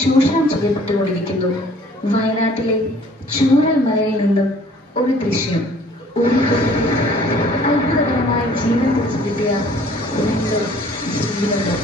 ചൂഷണം ചെയ്യപ്പെട്ടുകൊണ്ടിരിക്കുന്നു. വയനാട്ടിലെ ചൂരൽ മലയിൽ നിന്നും ഒരു ദൃശ്യം. ഒരു അത്ഭുതകരമായ ജീവൻ കുറിച്ച് കിട്ടിയ രണ്ട് ജീവനുകൾ.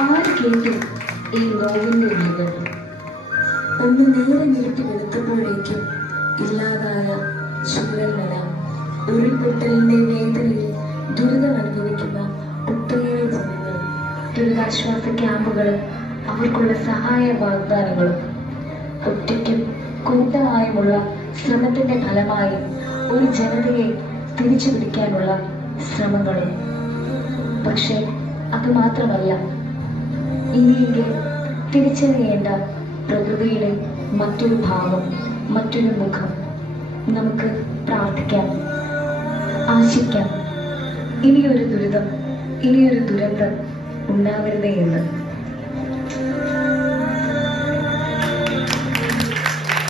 ആര് കേട്ടു ഈ നോവിന്റെ ഉള്ളുകൾ? ഒന്ന് നേരെ നീട്ടി വെളുത്തപ്പോഴേക്കും ഇല്ലാതായ ചൂരൽമല. ഉരുൾപൊട്ടലിന്റെ വേദനയിൽ ദുരിതം അനുഭവിക്കുന്ന ഒട്ടേറെ ജനങ്ങൾ, ദുരിതാശ്വാസ ക്യാമ്പുകളും അവർക്കുള്ള സഹായ വാഗ്ദാനങ്ങളും, ഒറ്റയ്ക്കും കൂട്ടമായുമുള്ള ശ്രമത്തിന്റെ ഫലമായി ഒരു ജനതയെ തിരിച്ചു പിടിക്കാനുള്ള ശ്രമങ്ങളും. പക്ഷേ അത് മാത്രമല്ല, ഇനിയെങ്കിലും തിരിച്ചറിയേണ്ട പ്രകൃതിയുടെ മറ്റൊരു ഭാവം, മറ്റൊരു മുഖം. നമുക്ക് പ്രാർത്ഥിക്കാം, ആശിക്കാം, ഇനിയൊരു ദുരിതം, ഇനിയൊരു ദുരന്തം ഉണ്ടാവരുതേ എന്ന്.